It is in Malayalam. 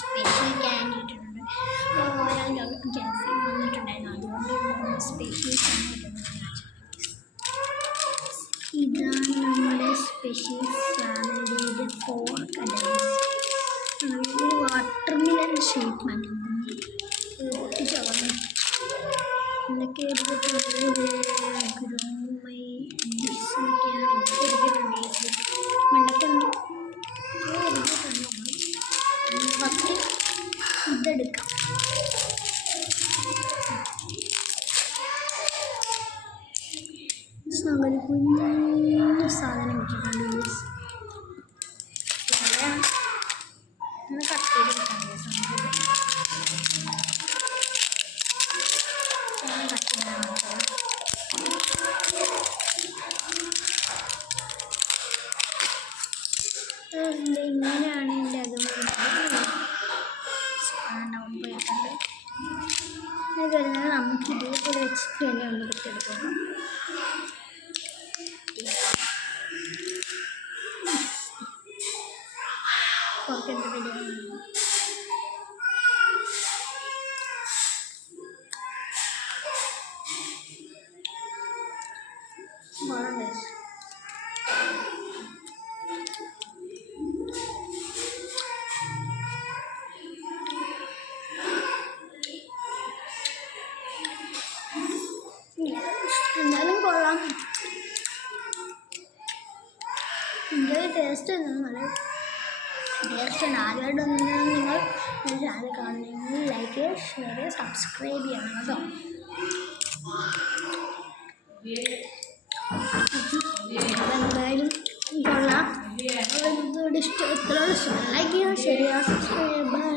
സ്പെഷ്യൽ ക്യാൻഡിഡേറ്റ് ഉണ്ട്. ഒരാൾ ഗൾഫിൽ വന്നിട്ടുണ്ടായിരുന്നു, അതുകൊണ്ട് സ്പെഷ്യൽ ക്യാൻഡിഡേറ്റ്. ഇതാണ് നമ്മുടെ special salad for kiddies. Watermelon shape മാറ്റി ചവന്ന് എന്നൊക്കെ എടുത്തിട്ടുണ്ട്. ഗ്രോമൈ ഡിഷൊക്കെയാണ് എടുത്തിട്ടുണ്ട്. മണ്ടക്കുണ്ട് ഫസ്റ്റ് ഇതെടുക്കാം. അങ്ങനെ കുഞ്ഞു സാധനം വെച്ചിട്ടുണ്ട്. ഒന്ന് കട്ട് ചെയ്തെടുക്കാം. ഇങ്ങനെയാണ് എൻ്റെ അകം പോയിട്ടുണ്ട്. അത് വരുന്നത് നമുക്ക് ഇതേപോലെ വെച്ചിട്ട് തന്നെ ഒന്ന് കുത്തിയെടുക്കണം. കുറച്ച് ബിരിയാണി എന്നാലും കൊള്ളാം. എൻ്റെ ടേസ്റ്റ് നല്ല ടേസ്റ്റാണ്. ആദ്യമായിട്ടൊന്നും നിങ്ങൾ ചാനൽ കാണുന്നെങ്കിൽ ലൈക്ക് ചെയ്യുക, ഷെയർ ചെയ്യുക, സബ്സ്ക്രൈബ് ചെയ്യണം കേട്ടോ. എന്തായാലും കൊള്ളാം. ഇഷ്ടം ലൈക്ക് ചെയ്യുക, ഷെയർ ചെയ്യുക, സബ്സ്ക്രൈബ് ചെയ്യുക.